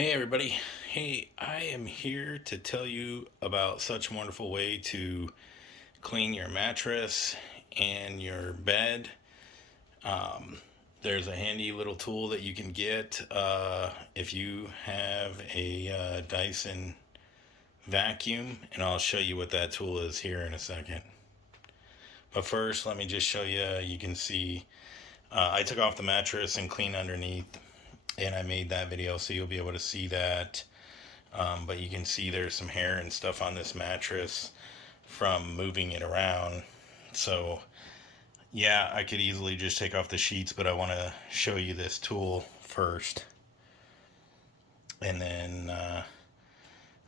Hey everybody. Hey, I am here to tell you about such a wonderful way to clean your mattress and your bed. There's a handy little tool that you can get if you have a Dyson vacuum, and I'll show you what that tool is here in a second. But first, let me just show you. You can see I took off the mattress and cleaned underneath, and I made that video, so you'll be able to see that. But you can see there's some hair and stuff on this mattress from moving it around. So yeah, I could easily just take off the sheets, but I want to show you this tool first. And then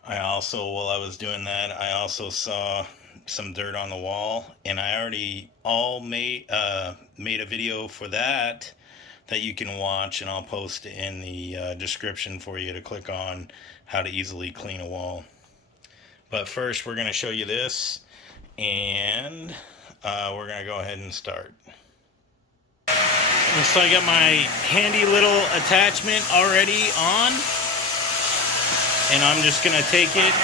I also, while I was doing that, I also saw some dirt on the wall, and I already made a video for that you can watch, and I'll post in the description for you to click on how to easily clean a wall. But first, we're going to show you this, and we're going to go ahead and start. So I got my handy little attachment already on, and I'm just going to take it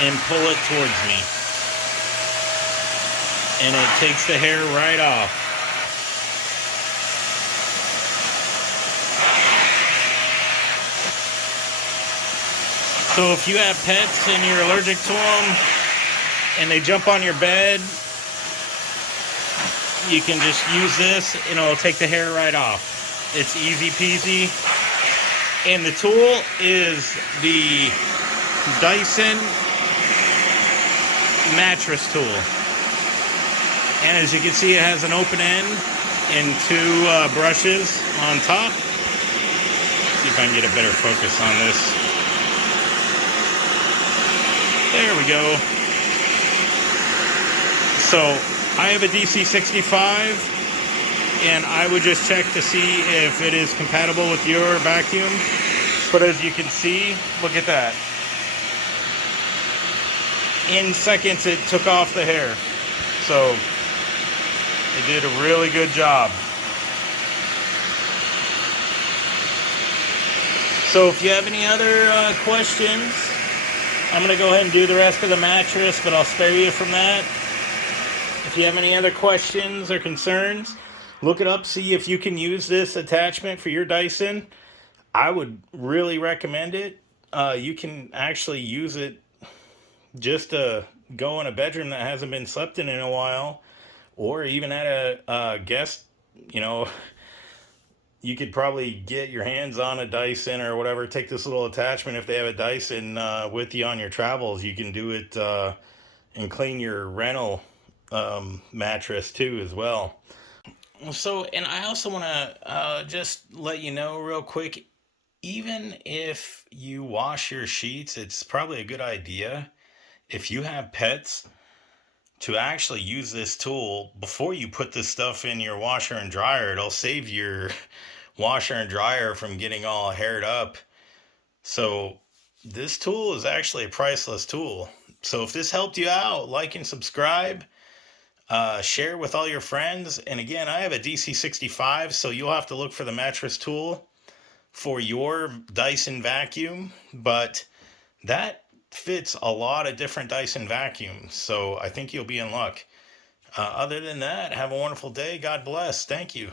and pull it towards me, and it takes the hair right off. So if you have pets and you're allergic to them and they jump on your bed, you can just use this and it'll take the hair right off. It's easy peasy. And the tool is the Dyson mattress tool. And as you can see, it has an open end and two brushes on top. See if I can get a better focus on this. There we go. So I have a DC65, and I would just check to see if it is compatible with your vacuum. But as you can see, look at that. In seconds, it took off the hair. So it did a really good job. So if you have any other questions, I'm going to go ahead and do the rest of the mattress, but I'll spare you from that. If you have any other questions or concerns, look it up, see if you can use this attachment for your Dyson. I would really recommend it. You can actually use it just to go in a bedroom that hasn't been slept in a while, or even at a guest, you could probably get your hands on a Dyson or whatever. Take this little attachment. If they have a Dyson with you on your travels, you can do it and clean your rental mattress too as well. So, and I also want to just let you know real quick, even if you wash your sheets, it's probably a good idea, if you have pets, to actually use this tool before you put this stuff in your washer and dryer. It'll save your washer and dryer from getting all haired up. So this tool is actually a priceless tool. So if this helped you out, like and subscribe, share with all your friends. And again, I have a DC65, so you'll have to look for the mattress tool for your Dyson vacuum, but that fits a lot of different Dyson vacuums, so I think you'll be in luck. Other than that, have a wonderful day. God bless. Thank you.